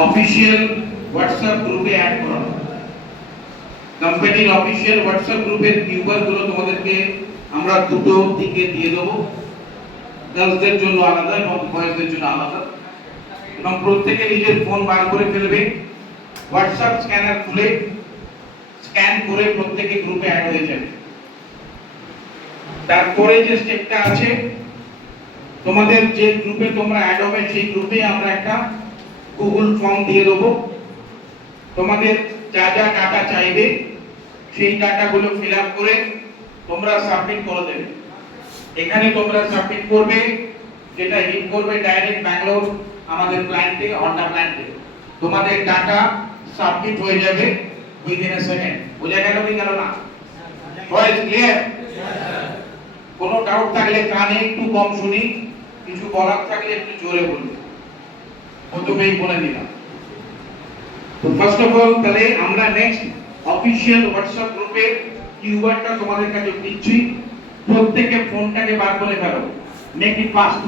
Official WhatsApp গ্রুপে add করা। কোম্পানির অফিসিয়াল হোয়াটসঅ্যাপ গ্রুপের কিউআর গুলো তোমাদেরকে আমরা দুটো দিকে দিয়ে দেবো, গার্লসদের জন্য আলাদা এবং বয়েজদের জন্য আলাদা। এবং প্রত্যেকে নিজের ফোন বার করে ফেলবে, হোয়াটসঅ্যাপ স্ক্যানার খুলে স্ক্যান করে প্রত্যেকে গ্রুপে অ্যাড হয়ে যাবে। তারপরে যে স্টেপটা আছে, তোমাদের যে গ্রুপে তোমরা অ্যাড হবে সেই গ্রুপে আমরা একটা গুগল ফর্ম দিয়ে দেবো। তোমাদের যা যা ডাটা চাইবে সেই ডাটাগুলো ফিল আপ করে তোমরা সাবমিট করে দেবে। এখানে তোমরা সাবমিট করবে, যেটা হিট করবে ডাইরেক্ট ব্যাঙ্গালোর আমাদের ক্লায়েন্টে, হন্ডা প্ল্যান্টে। তোমাদের ডাটা সাবমিট হয়ে যাবে উইদিন এ সেকেন্ড। বোঝা গেল কি গেল না? Voice clear? কোনো ডাউট থাকলে কানে একটু কম শুনি, কিছু বলার থাকলে একটু জোরে বলবে, প্রথমেই বলে দিলাম। তো ফার্স্ট অফ অল তাহলে আমরা নেক্সট অফিশিয়াল হোয়াটসঅ্যাপ গ্রুপে কিউআরটা তোমাদের কাছে দিচ্ছি। প্রত্যেকে ফোনটাকে বার করে ফেলো, মেক ইট ফাস্ট।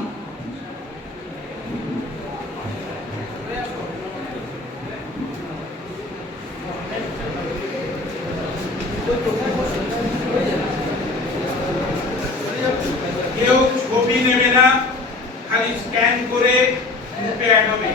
কেউ ছবি নেবে না, খালি স্ক্যান করে গ্রুপে অ্যাড হবে।